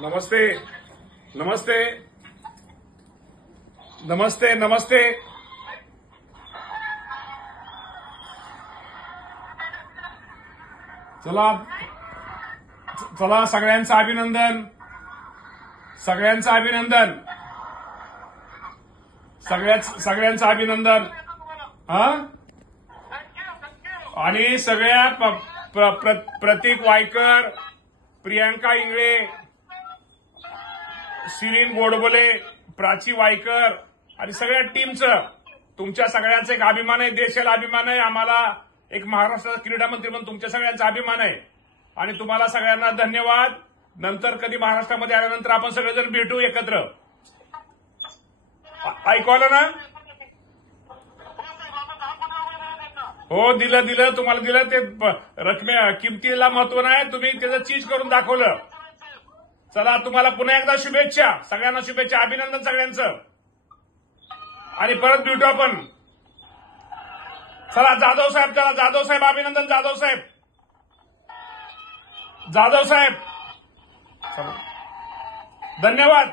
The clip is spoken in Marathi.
नमस्ते नमस्ते नमस्ते नमस्ते चला चला सगळ्यांचं अभिनंदन सगळ्यांचं अभिनंदन सगळ्यांचं अभिनंदन हा आणि सगळ्या प्रतीक वायकर, प्रियांका इंगळे, शिरीन गोडबोले, प्राची वायकर आणि सगळ्या टीमचं तुमच्या सगळ्यांचा एक अभिमान आहे, देशाला अभिमान आहे, आम्हाला एक महाराष्ट्राचा क्रीडा मंत्री म्हणून तुमच्या सगळ्यांचा अभिमान आहे आणि तुम्हाला सगळ्यांना धन्यवाद. नंतर कधी महाराष्ट्रामध्ये आल्यानंतर आपण सगळेजण भेटू एकत्र. ऐकू आलं ना? हो दिलं तुम्हाला दिलं. ते किमतीला महत्व नाही, तुम्ही त्याचं चीज करून दाखवलं. चला तुम्हाला पुन्हा एकदा शुभेच्छा, सगळ्यांना शुभेच्छा, अभिनंदन सगळ्यांचं आणि परत भेटू आपण. चला जाधव साहेब, चला जाधव साहेब, अभिनंदन जाधव साहेब. जाधव साहेब धन्यवाद.